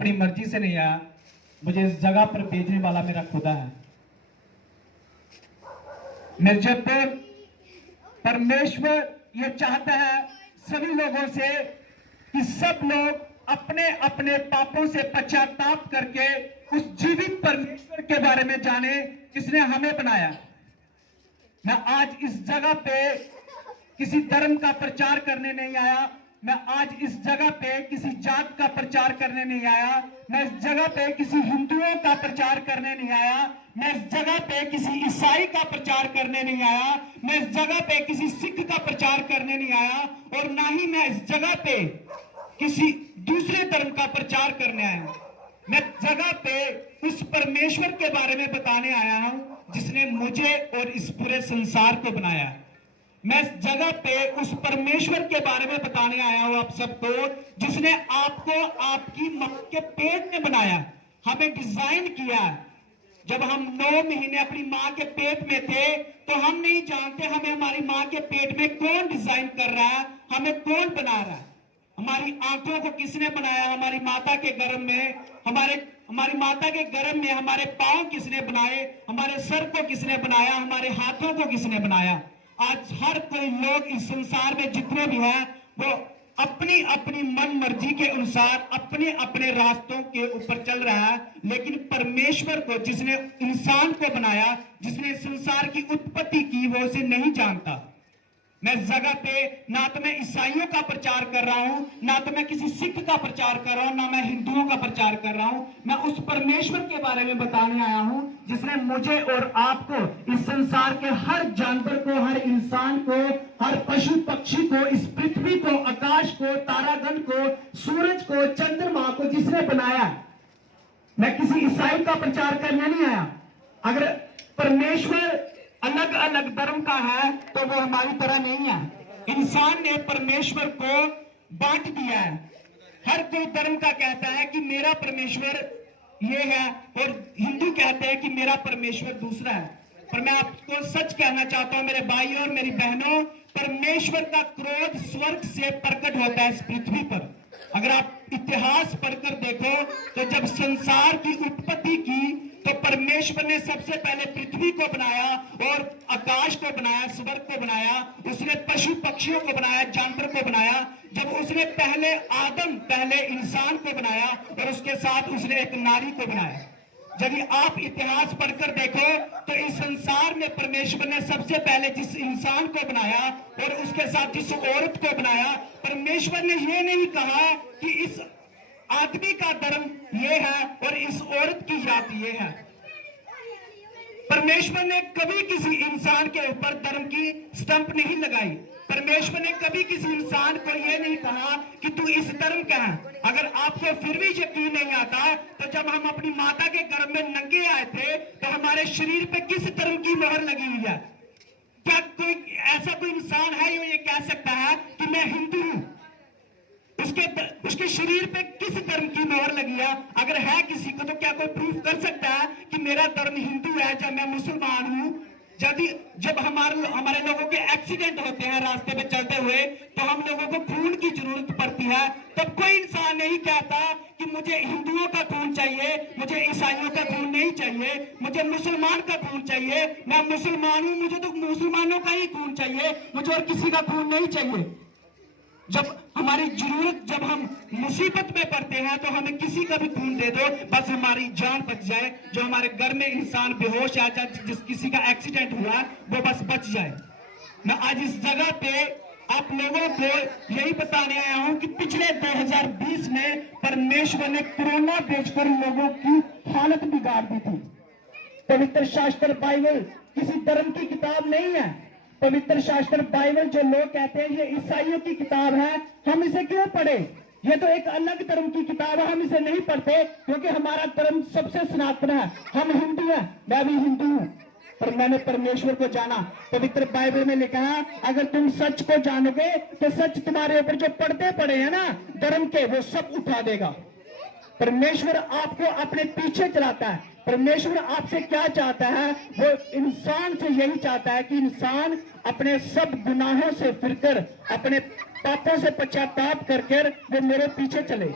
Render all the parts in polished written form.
अपनी मर्जी से नहीं आया, मुझे इस जगह पर भेजने वाला मेरा खुदा है। मिर्जापुर परमेश्वर ये चाहता है सभी लोगों से कि सब लोग अपने अपने पापों से पश्चाताप करके उस जीवित परमेश्वर के बारे में जाने जिसने हमें बनाया। मैं आज इस जगह पे किसी धर्म का प्रचार करने नहीं आया, मैं आज इस जगह पे किसी जात का प्रचार करने नहीं आया, मैं इस जगह पे किसी हिंदुओं का प्रचार करने नहीं आया, मैं इस जगह पे किसी ईसाई का प्रचार करने नहीं आया, मैं इस जगह पे किसी सिख का प्रचार करने नहीं आया, और ना ही मैं इस जगह पे किसी दूसरे धर्म का प्रचार करने आया। मैं जगह पे उस परमेश्वर के बारे में बताने आया हूं जिसने मुझे और इस पूरे संसार को बनाया। मैं इस जगह पे उस परमेश्वर के बारे में बताने आया हूं आप सबको, जिसने आपको आपकी मां के पेट में बनाया, हमें डिजाइन किया। जब हम 9 महीने अपनी मां के पेट में थे तो हम नहीं जानते हमें हमारी मां के पेट में कौन डिजाइन कर रहा है, हमें कौन बना रहा है। हमारी आंखों को किसने बनाया, हमारी माता के गर्भ में, हमारी माता के गर्भ में हमारे पांव किसने बनाए, हमारे सर को किसने बनाया, हमारे हाथों को किसने बनाया। आज हर कोई लोग इस संसार में जितने भी हैं वो अपनी अपनी मन मर्जी के अनुसार अपने अपने रास्तों के ऊपर चल रहा है, लेकिन परमेश्वर को जिसने इंसान को बनाया, जिसने संसार की उत्पत्ति की, वो उसे नहीं जानता। मैं इस जगह पे ना तो मैं ईसाइयों का प्रचार कर रहा हूं, ना तो मैं किसी सिख का प्रचार कर रहा हूं, ना मैं हिंदुओं का प्रचार कर रहा हूं। मैं उस परमेश्वर के बारे में बताने आया हूं जिसने मुझे और आपको, इस संसार के हर जानवर को, हर इंसान को, हर पशु पक्षी को, इस पृथ्वी को, आकाश को, तारागण को, सूरज को, चंद्रमा को जिसने बनाया। मैं किसी ईसाई का प्रचार करने नहीं आया। अगर परमेश्वर अलग अलग धर्म का है तो वो हमारी तरह नहीं है। इंसान ने परमेश्वर को बांट दिया है। हर कोई धर्म का कहता है कि मेरा परमेश्वर ये है, और हिंदू कहते हैं कि मेरा परमेश्वर दूसरा है। पर मैं आपको सच कहना चाहता हूं मेरे भाइयों और मेरी बहनों, परमेश्वर का क्रोध स्वर्ग से प्रकट होता है इस पृथ्वी पर। अगर आप इतिहास पढ़कर देखो तो जब संसार की उत्पत्ति की तो परमेश्वर ने सबसे पहले पृथ्वी को बनाया और आकाश को बनाया, स्वर्ग को बनाया, उसने पशु पक्षियों को बनाया, जानवर को बनाया। जब उसने पहले इंसान को बनाया और उसके साथ उसने एक नारी को बनाया। यदि आप इतिहास पढ़कर देखो तो इस संसार में परमेश्वर ने सबसे पहले जिस इंसान को बनाया और उसके साथ जिस औरत को बनाया, परमेश्वर ने यह नहीं कहा कि इस आदमी का धर्म ये है और इस औरत की जाति ये है। परमेश्वर ने कभी किसी इंसान के ऊपर धर्म की स्टंप नहीं लगाई। परमेश्वर ने कभी किसी इंसान को यह नहीं कहा कि तू इस धर्म का है। अगर आपको फिर भी यकीन नहीं आता तो जब हम अपनी माता के गर्भ में नंगे आए थे तो हमारे शरीर पे किस धर्म की मोहर लगी हुई है? क्या कोई ऐसा कोई इंसान है जो ये कह सकता है कि मैं हिंदू हूं? उसके शरीर पे किस धर्म की मोहर लगी है? अगर है किसी को तो क्या कोई प्रूफ कर सकता है कि मेरा धर्म हिंदू है या मैं मुसलमान हूं? जब हमारे लोगों के एक्सीडेंट होते हैं रास्ते पे चलते हुए तो हम लोगों को खून की जरूरत पड़ती है, तब कोई इंसान नहीं कहता कि मुझे हिंदुओं का खून चाहिए, मुझे ईसाइयों का खून नहीं चाहिए, मुझे मुसलमान का खून चाहिए, मैं मुसलमान हूं, मुझे तो मुसलमानों का ही खून चाहिए, मुझे और किसी का खून नहीं चाहिए। जब हमारी जरूरत, जब हम मुसीबत में पड़ते हैं तो हमें किसी का भी खून दे दो, बस हमारी जान बच जाए। जो हमारे घर में इंसान बेहोश है, जिस किसी का एक्सीडेंट हुआ वो बस बच जाए। मैं आज इस जगह पे आप लोगों को यही बताने आया हूं कि पिछले 2020 में परमेश्वर ने कोरोना भेजकर लोगों की हालत बिगाड़ दी थी। पवित्र शास्त्र बाइबल किसी धर्म की किताब नहीं है। पवित्र शास्त्र बाइबल जो लोग कहते हैं ये ईसाइयों की किताब है, हम इसे क्यों पढ़े? ये तो एक अलग धर्म की किताब है, हम इसे नहीं पढ़ते क्योंकि हमारा धर्म सबसे सनातन है। हम हिंदू हैं, मैं भी हिंदू हूं, पर मैंने परमेश्वर को जाना। पवित्र बाइबल में लिखा है अगर तुम सच को जानोगे तो सच तुम्हारे ऊपर जो पर्दे पड़े हैं ना धर्म के, वो सब उठा देगा। परमेश्वर आपको अपने पीछे चलाता है। परमेश्वर आपसे क्या चाहता है? वो इंसान से यही चाहता है कि इंसान अपने सब गुनाहों से फिरकर, अपने पापों से पश्चाताप करके वो मेरे पीछे चले।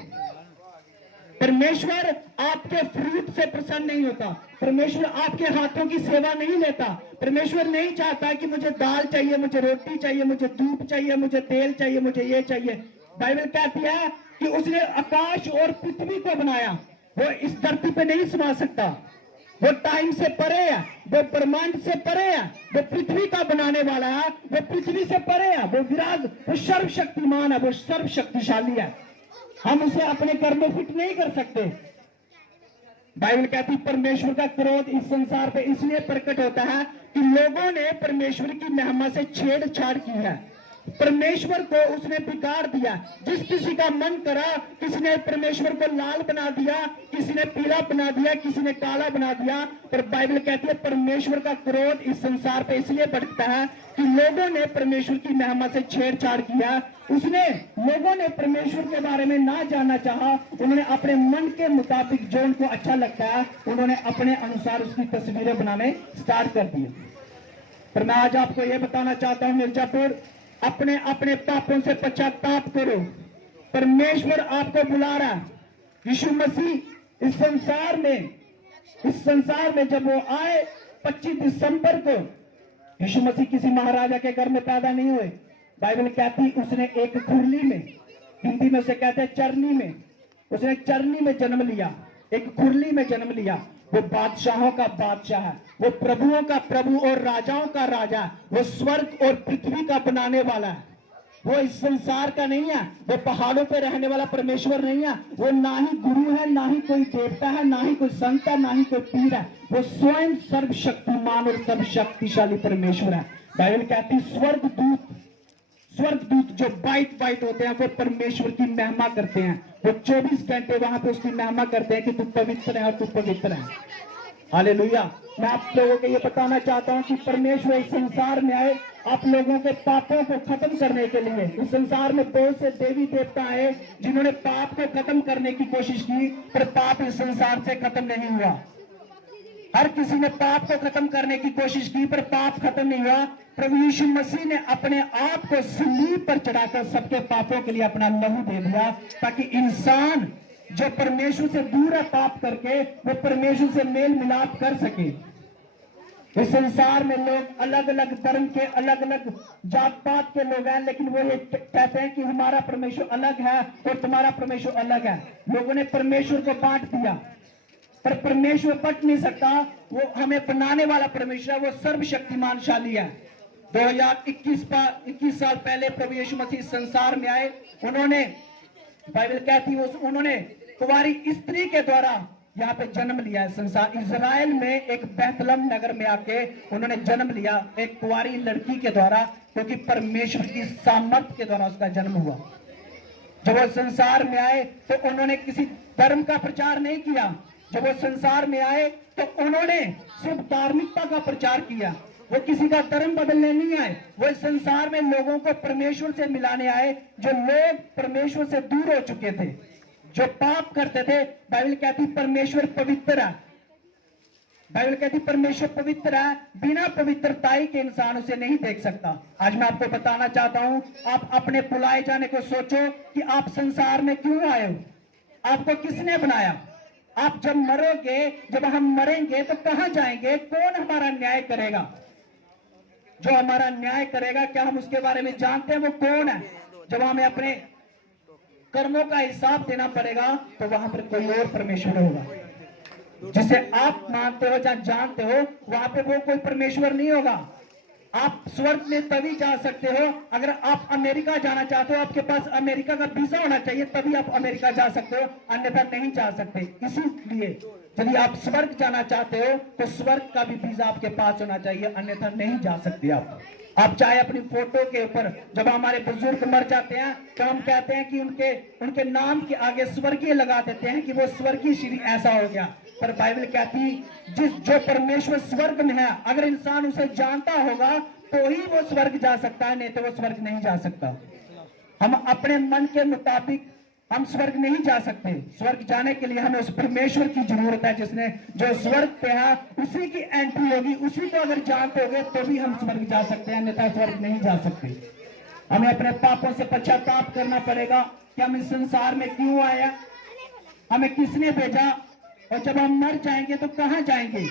परमेश्वर आपके फ्रूट से प्रसन्न नहीं होता। परमेश्वर आपके हाथों की सेवा नहीं लेता। परमेश्वर नहीं चाहता कि मुझे दाल चाहिए, मुझे रोटी चाहिए, मुझे दूध चाहिए, मुझे तेल चाहिए, मुझे ये चाहिए। बाइबल कहती है कि उसने आकाश और पृथ्वी को बनाया, वो इस धरती पे नहीं समा सकता। वो टाइम से परे है, वो ब्रह्मांड से परे है, वो पृथ्वी का बनाने वाला है, वो पृथ्वी से परे है, वो विराज, वो सर्वशक्तिमान है, वो सर्वशक्तिशाली है। हम उसे अपने घर में फिट नहीं कर सकते। बाइबल कहती परमेश्वर का क्रोध इस संसार पे इसलिए प्रकट होता है कि लोगों ने परमेश्वर की महिमा से छेड़छाड़ की है। परमेश्वर को उसने बिगाड़ दिया। जिस किसी का मन करा, किसी ने परमेश्वर को लाल बना दिया, किसी ने पीला बना दिया, किसी ने काला बना दिया। पर बाइबल कहती है परमेश्वर का क्रोध इस संसार पे इसलिए भड़कता है कि लोगों ने परमेश्वर की महिमा से छेड़छाड़ किया। उसने लोगों ने परमेश्वर के बारे में ना जानना चाहा। उन्होंने अपने मन के मुताबिक जो उनको अच्छा लगता है, उन्होंने अपने अनुसार उसकी तस्वीरें बनाने स्टार्ट कर दी। पर मैं आज आपको यह बताना चाहता हूं, मिर्जापुर, अपने अपने पापों से पश्चाताप करो। परमेश्वर आपको बुला रहा है। यीशु मसीह इस संसार में जब वो आए 25 दिसंबर को, यीशु मसीह किसी महाराजा के घर में पैदा नहीं हुए। बाइबल कहती उसने एक खुरली में, हिंदी में उसे कहते हैं चरनी में, उसने चरनी में जन्म लिया, एक खुरली में जन्म लिया। वो बादशाहों का बादशाह है, वो प्रभुओं का प्रभु और राजाओं का राजा है। वो स्वर्ग और पृथ्वी का बनाने वाला है। वो इस संसार का नहीं है। वो पहाड़ों पे रहने वाला परमेश्वर नहीं है। वो ना ही गुरु है, ना ही कोई देवता है, ना ही कोई संत है, ना ही कोई पीर है। वो स्वयं सर्वशक्तिमान और सर्वशक्तिशाली परमेश्वर है। बाइबल कहती स्वर्गदूत जो बाइट होते हैं, वो परमेश्वर की महिमा करते हैं। वो 24 घंटे वहां पे उसकी महिमा करते हैं कि तू पवित्र है और तू पवित्र है। हालेलुया। मैं आप लोगों को ये बताना चाहता हूं कि परमेश्वर इस संसार में आए आप लोगों के पापों को खत्म करने के लिए। इस संसार में बहुत से देवी देवता आए जिन्होंने पाप को खत्म करने की कोशिश की, पर पाप इस संसार से खत्म नहीं हुआ। हर किसी ने पाप को खत्म करने की कोशिश की, पर पाप खत्म नहीं हुआ। प्रभु यीशु मसीह ने अपने आप को सलीब पर चढ़ाकर सबके पापों के लिए अपना लहू दे दिया, ताकि इंसान जो परमेश्वर से दूर है पाप करके, वो परमेश्वर से मेल मिलाप कर सके। इस संसार में लोग अलग अलग धर्म के, अलग अलग जात पात के लोग हैं, लेकिन वो ये कहते हैं कि हमारा परमेश्वर अलग है और तुम्हारा परमेश्वर अलग है। लोगों ने परमेश्वर को बांट दिया, पर परमेश्वर बट नहीं सकता। वो हमें बनाने वाला परमेश्वर है, वो सर्वशक्तिमानशाली है। 2021 साल पहले प्रभु यीशु मसीह संसार में आए। उन्होंने, बाइबल कहती है, उन्होंने कुंवारी स्त्री के द्वारा यहाँ पे जन्म लिया है। संसार इजराइल में एक बैतलहम नगर में आके उन्होंने जन्म लिया एक कुंवारी लड़की के द्वारा, क्योंकि परमेश्वर की सामर्थ के द्वारा उसका जन्म हुआ। जब वो संसार में आए तो उन्होंने किसी धर्म का प्रचार नहीं किया। जब वो संसार में आए तो उन्होंने सिर्फ धार्मिकता का प्रचार किया। वो किसी का धर्म बदलने नहीं आए। वो इस संसार में लोगों को परमेश्वर से मिलाने आए, जो लोग परमेश्वर से दूर हो चुके थे, जो पाप करते थे। बाइबल कहती परमेश्वर पवित्र है। बाइबल कहती परमेश्वर पवित्र है, बिना पवित्रताई के इंसान उसे नहीं देख सकता। आज मैं आपको बताना चाहता हूं, आप अपने बुलाए जाने को सोचो कि आप संसार में क्यों आए हो, आपको किसने बनाया। आप जब मरोगे, जब हम मरेंगे तो कहां जाएंगे, कौन हमारा न्याय करेगा। जो हमारा न्याय करेगा, क्या हम उसके बारे में जानते हैं वो कौन है। जब हमें अपने कर्मों का हिसाब देना पड़ेगा तो वहां पर कोई और परमेश्वर होगा। जिसे आप मानते हो या जानते हो, वहां पे वो कोई परमेश्वर नहीं होगा। आप स्वर्ग में तभी जा सकते हो अगर आप अमेरिका जाना चाहते हो, आपके पास अमेरिका का वीजा होना चाहिए, तभी आप अमेरिका जा सकते हो, अन्यथा नहीं जा सकते। इसीलिए यदि आप स्वर्ग जाना चाहते हो तो स्वर्ग का भी वीजा आपके पास होना चाहिए, अन्यथा नहीं जा सकते आप चाहे अपनी फोटो के ऊपर, जब हमारे बुजुर्ग मर जाते हैं तो हम कहते हैं कि उनके नाम के आगे स्वर्गीय लगा देते हैं कि वो स्वर्गीय श्री ऐसा हो गया। पर बाइबल कहती जो परमेश्वर स्वर्ग में है, अगर इंसान उसे जानता होगा तो ही वो स्वर्ग जा सकता है, नहीं तो वो स्वर्ग नहीं जा सकता। हम अपने मन के मुताबिक हम स्वर्ग नहीं जा सकते। स्वर्ग जाने के लिए हमें उस परमेश्वर की जरूरत है, जिसने जो स्वर्ग पे है उसी की एंट्री होगी। उसी को अगर जानते होगे तो भी हम स्वर्ग जा सकते हैं, अन्यथा स्वर्ग नहीं जा सकते। हमें अपने पापों से पश्चाताप करना पड़ेगा कि हम इस संसार में क्यों आए। हमें किसने भेजा और जब हम मर जाएंगे तो कहां जाएंगे।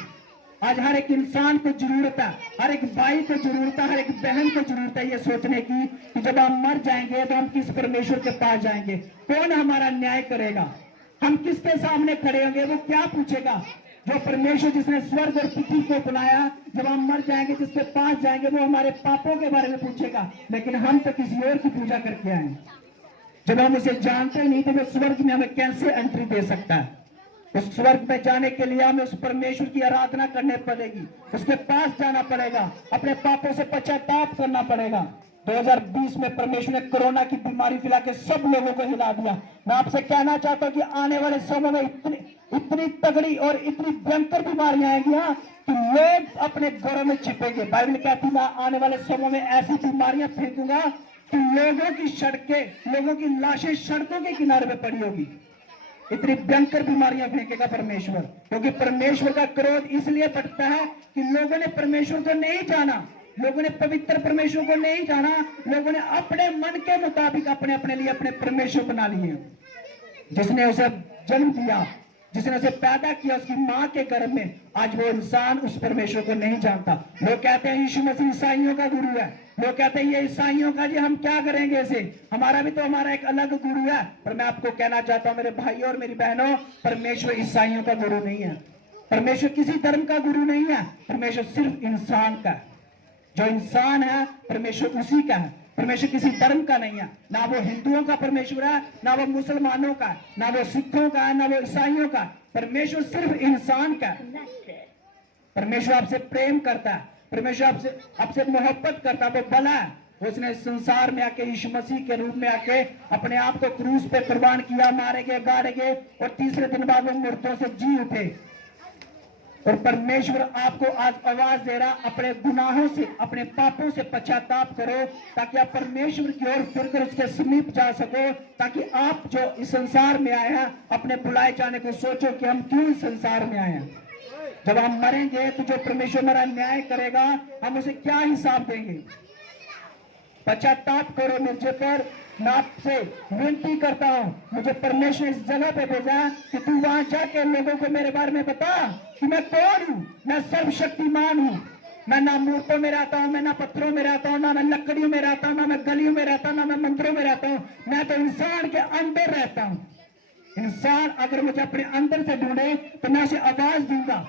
आज हर एक इंसान को जरूरत है, हर एक भाई को जरूरत है, हर एक बहन को जरूरत है ये सोचने की कि जब हम मर जाएंगे तो हम किस परमेश्वर के पास जाएंगे, कौन हमारा न्याय करेगा, हम किसके सामने खड़े होंगे, वो क्या पूछेगा। जो परमेश्वर जिसने स्वर्ग और पृथ्वी को बनाया, जब हम मर जाएंगे जिसके पास जाएंगे वो हमारे पापों के बारे में पूछेगा, लेकिन हम तो किसी और की पूजा करके आए। जब हम उसे जानते नहीं तो वो स्वर्ग में हमें कैसे एंट्री दे सकता है। उस स्वर्ग में जाने के लिए हमें उस परमेश्वर की आराधना करनी पड़ेगी, उसके पास जाना पड़ेगा, अपने पापों से पश्चाताप करना पड़ेगा। 2020 में परमेश्वर ने कोरोना की बीमारी फैला के सब लोगों को हिला दिया। मैं आपसे कहना चाहता हूँ कि आने वाले समय में इतनी तगड़ी और इतनी भयंकर बीमारियां आएंगी कि लोग अपने घरों में छिपेंगे। बाइबल कहती है आने वाले समय में ऐसी बीमारियां फेंकूंगा कि लोगों की लाशें सड़कों के किनारे में पड़ी होगी। इतनी भयंकर बीमारियां फेंकेगा परमेश्वर, क्योंकि परमेश्वर का क्रोध इसलिए बढ़ता है कि लोगों ने परमेश्वर को नहीं जाना, लोगों ने पवित्र परमेश्वर को नहीं जाना, लोगों ने अपने मन के मुताबिक अपने लिए अपने परमेश्वर बना लिए। जिसने उसे जन्म दिया, जिसने उसे पैदा किया उसकी मां के गर्भ में, आज वो इंसान उस परमेश्वर को नहीं जानता। लोग कहते हैं यीशु मसीह ईसाइयों का गुरु है, लोग कहते हैं ये ईसाइयों का जी हम क्या करेंगे इसे, हमारा भी तो हमारा एक अलग गुरु है। पर मैं आपको कहना चाहता हूं मेरे भाइयों और मेरी बहनों, परमेश्वर ईसाइयों का गुरु नहीं है, परमेश्वर किसी धर्म का गुरु नहीं है, परमेश्वर सिर्फ इंसान का है। जो इंसान है परमेश्वर उसी का है, परमेश्वर किसी धर्म का नहीं है। ना वो हिंदुओं का परमेश्वर है, ना वो मुसलमानों का, ना वो सिखों का है, ना वो ईसाइयों का। परमेश्वर सिर्फ इंसान का है। परमेश्वर आपसे प्रेम करता है, परमेश्वर आपसे मोहब्बत करता है, वो भला है। उसने संसार में आके यीशु मसीह के रूप में आके अपने आप को क्रूस पे कुर्बान किया, मारे गए, गाड़े गए और तीसरे दिन बाद वो मृतों से जी उठे। और परमेश्वर आपको आज आवाज दे रहा, अपने गुनाहों से, अपने पापों से पश्चाताप करो, ताकि आप परमेश्वर की ओर फिरकर उसके समीप जा सको, ताकि आप जो इस संसार में आए हैं अपने बुलाए जाने को सोचो कि हम क्यों इस संसार में आए हैं। जब हम मरेंगे तो जो परमेश्वर हमारा न्याय करेगा हम उसे क्या हिसाब देंगे। पश्चाताप करो मुझे पर, मैं आपसे विनती करता हूं, मुझे परमेश्वर इस जगह पे भेजा कि तू वहां जाके लोगों को मेरे बारे में बता कि मैं कौन हूं। मैं सर्वशक्तिमान हूं, मैं ना मूर्तों में रहता हूं, मैं ना पत्थरों में रहता हूं, ना मैं लकड़ियों में रहता हूं, ना मैं गलियों में रहता हूं, ना मैं मंदिरों में रहता हूं, मैं तो इंसान के अंदर रहता हूं। इंसान अगर मुझे अपने अंदर से ढूंढे तो मैं उसे आवाज दूंगा।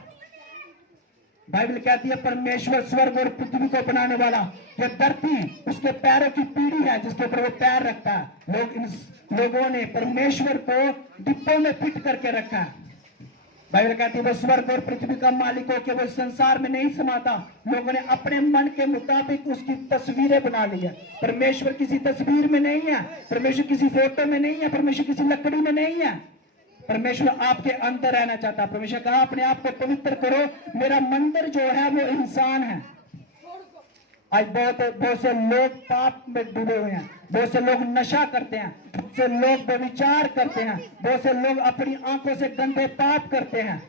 बाइबल कहती है परमेश्वर स्वर्ग और पृथ्वी को बनाने वाला, ये धरती उसके पैरों की पीढ़ी है जिसके ऊपर वो पैर रखता है। लोगों ने परमेश्वर को डिब्बों में फिट करके रखा है। बाइबल कहती है वो स्वर्ग और पृथ्वी का मालिक हो के वो संसार में नहीं समाता। लोगों ने अपने मन के मुताबिक उसकी तस्वीरें बना ली है। परमेश्वर किसी तस्वीर में नहीं है, परमेश्वर किसी फोटो में नहीं है, परमेश्वर किसी लकड़ी में नहीं है। परमेश्वर आपके अंदर रहना चाहता है। परमेश्वर कहा अपने आप को पवित्र करो, मेरा मंदिर जो है वो इंसान है। आज बहुत से लोग पाप में डूबे हुए हैं, बहुत से लोग नशा करते हैं, बहुत से लोग व्यभिचार करते हैं, बहुत से लोग अपनी आंखों से गंदे पाप करते हैं।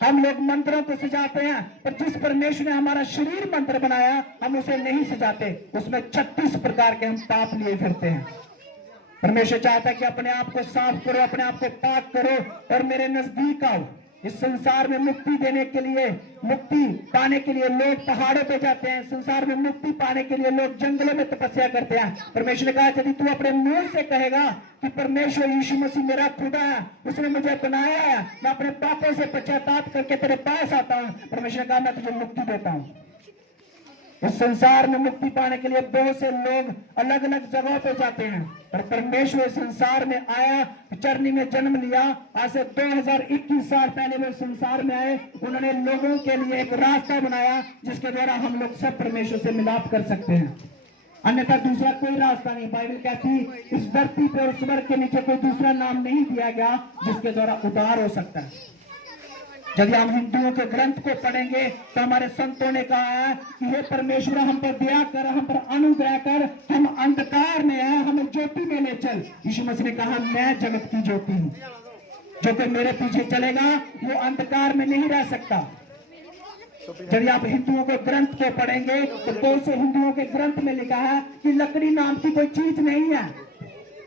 हम लोग मंदिरों को सजाते हैं, पर जिस परमेश्वर ने हमारा शरीर मंदिर बनाया हम उसे नहीं सजाते, उसमें 36 प्रकार के हम पाप लिए फिरते हैं। परमेश्वर चाहता है कि अपने आप को साफ करो, अपने आप को पाक करो और मेरे नजदीक आओ। इस संसार में मुक्ति देने के लिए, मुक्ति पाने के लिए लोग पहाड़ों पे जाते हैं, संसार में मुक्ति पाने के लिए लोग जंगलों में तपस्या करते हैं। परमेश्वर ने कहा यदि तू अपने मुंह से कहेगा कि परमेश्वर यीशु मसीह मेरा खुदा है, उसने मुझे बनाया है, मैं अपने पापों से पश्चाताप करके तेरे पास आता हूँ, परमेश्वर ने कहा मैं तुझे मुक्ति देता हूँ। इस संसार में मुक्ति पाने के लिए बहुत से लोग अलग अलग जगहों पे जाते हैं, पर परमेश्वर संसार में आया, चरनी में जन्म लिया। आज से 2021 साल पहले वो संसार में आए, उन्होंने लोगों के लिए एक रास्ता बनाया जिसके द्वारा हम लोग सब परमेश्वर से मिलाप कर सकते हैं, अन्यथा दूसरा कोई रास्ता नहीं। बाइबल कहती इस धरती पे और स्वर्ग के नीचे कोई दूसरा नाम नहीं दिया गया जिसके द्वारा उद्धार हो सकता है। यदि हम हिंदुओं के ग्रंथ को पढ़ेंगे तो हमारे संतों ने कहा है कि हे परमेश्वर हम पर दया कर, हम पर अनुग्रह कर, हम अंधकार में हैं, हमें ज्योति में ले चल। यीशु मसीह ने कहा मैं जगत की ज्योति हूँ, जो कोई मेरे पीछे चलेगा वो अंधकार में नहीं रह सकता। यदि आप हिंदुओं के ग्रंथ को पढ़ेंगे तो 200 हिंदुओं के ग्रंथ में लिखा है कि लकड़ी नाम की कोई चीज नहीं है,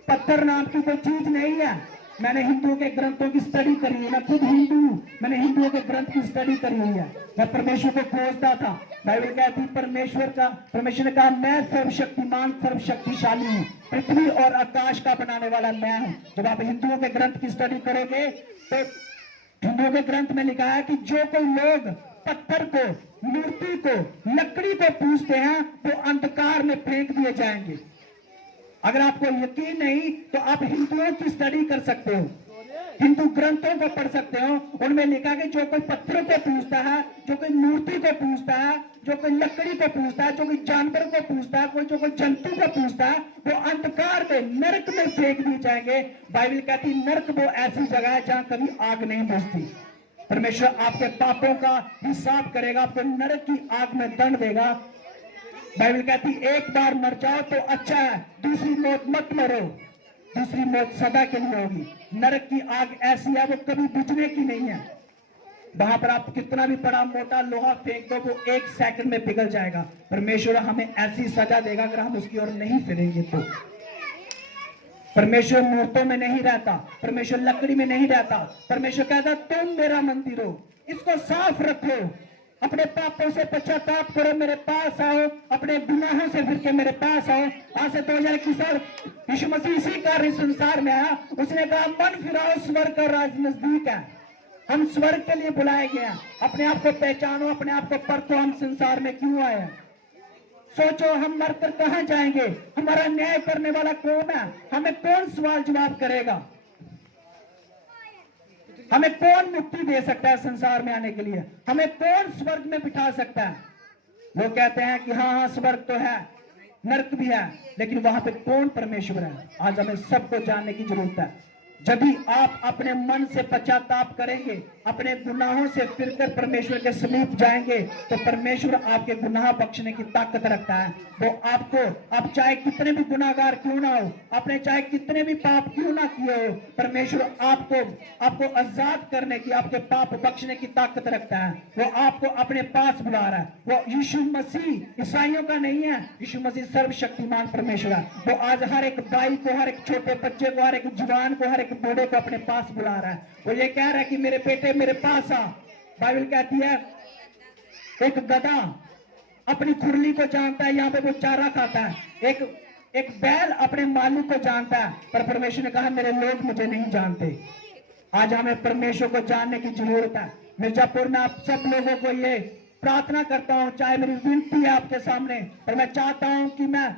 पत्थर नाम की कोई चीज नहीं है, मैंने हिंदुओं के ग्रंथों की स्टडी करी है, मैं खुद हिंदू हूं, मैंने हिंदुओं के ग्रंथ की स्टडी करी हुई है। मैं परमेश्वर को खोजता था। बाइबल कहती परमेश्वर ने कहा मैं सर्वशक्तिमान सर्वशक्तिशाली हूँ, पृथ्वी और आकाश का बनाने वाला मैं हूँ। जब आप हिंदुओं के ग्रंथ की स्टडी करोगे तो हिंदुओं के ग्रंथ में लिखा है कि जो कोई लोग पत्थर को, मूर्ति को, लकड़ी को पूजते हैं वो अंधकार में फेंक दिए जाएंगे। अगर आपको यकीन नहीं तो आप हिंदुओं की स्टडी कर सकते हो, हिंदू ग्रंथों को पढ़ सकते हो। उनमें लिखा कि जो कोई पत्थरों को पूजता है, जो कोई मूर्ति को पूजता है, जो कोई लकड़ी को पूजता है, जो कोई जानवर को पूजता है, जो कोई जंतु को पूजता है, वो अंधकार में, नरक में फेंक दिए जाएंगे। बाइबल कहती नरक वो ऐसी जगह है जहां कभी आग नहीं बुझती। परमेश्वर आपके पापों का हिसाब करेगा, आपको नरक की आग में दंड देगा। बाइबल कहती एक बार मर जाओ तो अच्छा है, दूसरी मौत मत मरो, दूसरी मौत सदा के लिए होगी। नरक की आग ऐसी है वो कभी बुझने की नहीं है। वहां पर आप कितना भी बड़ा मोटा लोहा फेंक दो वो 1 सेकंड में पिघल जाएगा। परमेश्वर हमें ऐसी सजा देगा अगर हम उसकी ओर नहीं फिरेंगे तो। परमेश्वर मूर्तों में नहीं रहता, परमेश्वर लकड़ी में नहीं रहता। परमेश्वर कहता तुम मेरा मंदिर हो, इसको साफ रखो, अपने पापों से पश्चाताप करो, मेरे पास आओ, अपने गुनाहों से फिर के मेरे पास आओ। आज से 2021 साल यीशु मसीह इसी कार्य संसार में आया। उसने कहा मन फिराओ, स्वर्ग का राज नजदीक है। हम स्वर्ग के लिए बुलाए गए हैं। अपने आप को पहचानो, अपने आप को परखो, हम संसार में क्यों आए हैं। सोचो हम मरकर कहां जाएंगे, हमारा न्याय करने वाला कौन है, हमें कौन सवाल जवाब करेगा, हमें कौन मुक्ति दे सकता है संसार में आने के लिए, हमें कौन स्वर्ग में बिठा सकता है। वो कहते हैं कि हाँ स्वर्ग तो है, नरक भी है, लेकिन वहां पे कौन परमेश्वर है, आज हमें सबको जानने की जरूरत है। जब भी आप अपने मन से पश्चाताप करेंगे, अपने गुनाहों से फिरकर परमेश्वर के समीप जाएंगे, तो परमेश्वर आपके गुनाह बख्शने की ताकत रखता है। वो आपको, आप चाहे कितने भी गुनाहगार क्यों ना हो, आपने चाहे कितने भी पाप क्यों ना किए हो, परमेश्वर आपको आजाद करने की, आपके पाप बख्शने की ताकत रखता है। वो आपको अपने पास बुला रहा है। वो यीशु मसीह ईसाइयों का नहीं है, यीशु मसीह सर्वशक्तिमान परमेश्वर है। वो आज हर एक भाई को, हर एक छोटे बच्चे को, हर एक जवान को, हर एक बूढ़े को अपने पास बुला रहा है। वो ये कह रहा है कि मेरे बेटे मेरे पास आ। बाइबल कहती है एक गधा अपनी खुरली को जानता है, यहाँ पे वो चारा खाता है। एक बैल अपने मालिक को जानता है, पर परमेश्वर ने कहा मेरे लोग मुझे नहीं जानते। आज हमें परमेश्वर को जानने की जरूरत है। मिर्जापुर में आप सब लोगों को ये प्रार्थना करता हूं, चाहे मेरी विनती है आपके सामने, पर मैं चाहता हूं कि मैं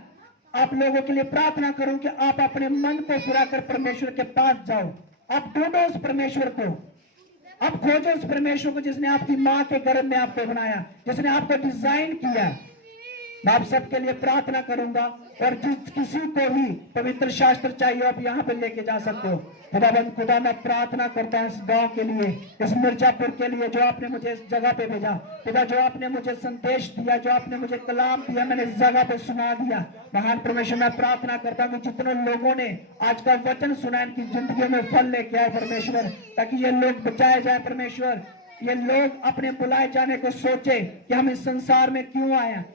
आप लोगों के लिए प्रार्थना करूं कि आप अपने मन को फिराकर परमेश्वर के पास जाओ। आप ढूंढो उस परमेश्वर को, आप खोजो उस परमेश्वर को जिसने आपकी मां के गर्भ में आपको बनाया, जिसने आपको डिजाइन किया। मैं आप सबके लिए प्रार्थना करूंगा, और जिस किसी को भी पवित्र शास्त्र चाहिए आप यहाँ पे लेके जा सकते हो। खुदा मैं प्रार्थना करता हूँ इस गांव के लिए, इस मिर्जापुर के लिए, जो आपने मुझे इस जगह पे भेजा। खुदा जो आपने मुझे संदेश दिया, जो आपने मुझे कलाम दिया, मैंने इस जगह पे सुना दिया। महान परमेश्वर मैं प्रार्थना करता हूँ कि जितने लोगों ने आज का वचन सुना इनकी जिंदगी में फल लेके आए परमेश्वर, ताकि ये लोग बचाए जाए परमेश्वर। ये लोग अपने बुलाए जाने को सोचे कि हम इस संसार में क्यों आए हैं।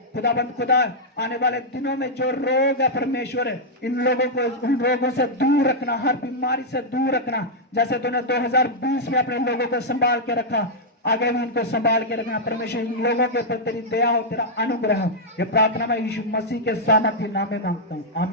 खुदा आने वाले दिनों में जो रोग है परमेश्वर, इन लोगों को, उन रोगों से दूर रखना, हर बीमारी से दूर रखना। जैसे तूने 2020 में अपने लोगों को संभाल के रखा, आगे भी इनको संभाल के रखना परमेश्वर। इन लोगों के ऊपर तेरी दया हो, तेरा अनुग्रह हो। ये प्रार्थना मैं यीशु मसीह के सामर्थ्य नाम में मांगता हूँ।